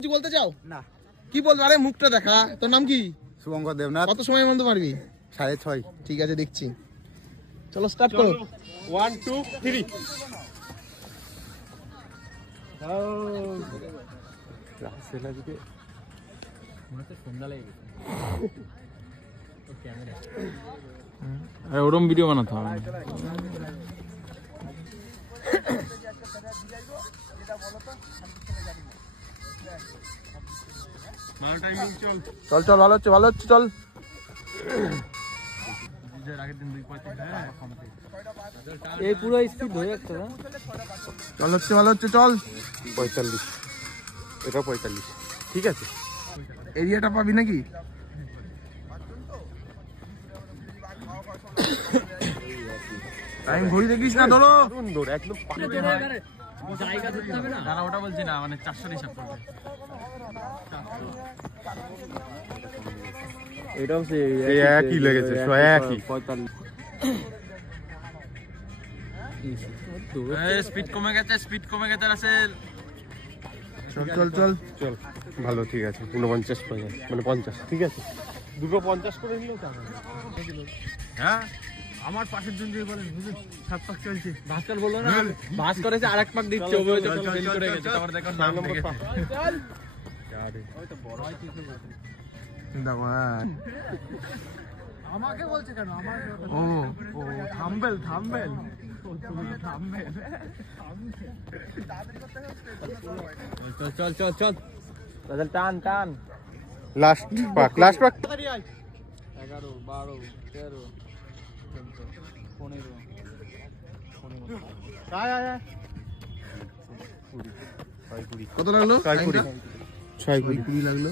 কিছু বলতে চাও না। কি বলবো? আরে মুখটা দেখা। তোর নাম কি? শুভঙ্কর দেবনাথ। কত সময় মধ্যে পারবি? 6:30। ঠিক আছে, দেখছি। চলো স্টার্ট করো। 1 2 3 ওরম ভিডিও বানাতে হবে। চল চল, ভালো হচ্ছে ভালো হচ্ছে, চল। এই পুরো স্পিড হয়ে যাচ্ছে না? চল হচ্ছে ভালো হচ্ছে, চল। 45 এটা 45 ঠিক আছে। এরিয়াটা পাবি নাকি? টাইম ঘড়ি দেখিস না, ধরো। সুন্দর একদম জায়গা ধরতে হবে না? না ওটা বলছি না, মানে 400 হিসাব করবে। এটাও সেই একই লেগেছে 101ই। 45 স্পিড কমে গেছে রাসেল। চল চল চল। চল ভালো ঠিক আছে 49 মানে 50 ঠিক আছে। দুটো 50 করে নিলেও তো হ্যাঁ আমার পাশের জন দিয়ে বলেন বুঝুন 7 পাক চলছে। ভাস্কর বললো না, ভাস করেছে আরেক পাক দিচ্ছে, ও বলছে ফেল করে গেছে। তারপর দেখো নাম দেখে চল। ওই তো বড় হয় কিছু বলছে। দেখো, হ্যাঁ। আমাকে বলছে কেন? আমার ও ও থাম্বেল চল চল চল চল রাসেল টান টান। লাস্ট পাক 11 12 13 14 15 কত লাগলো? 6 20 6 20 লাগলো।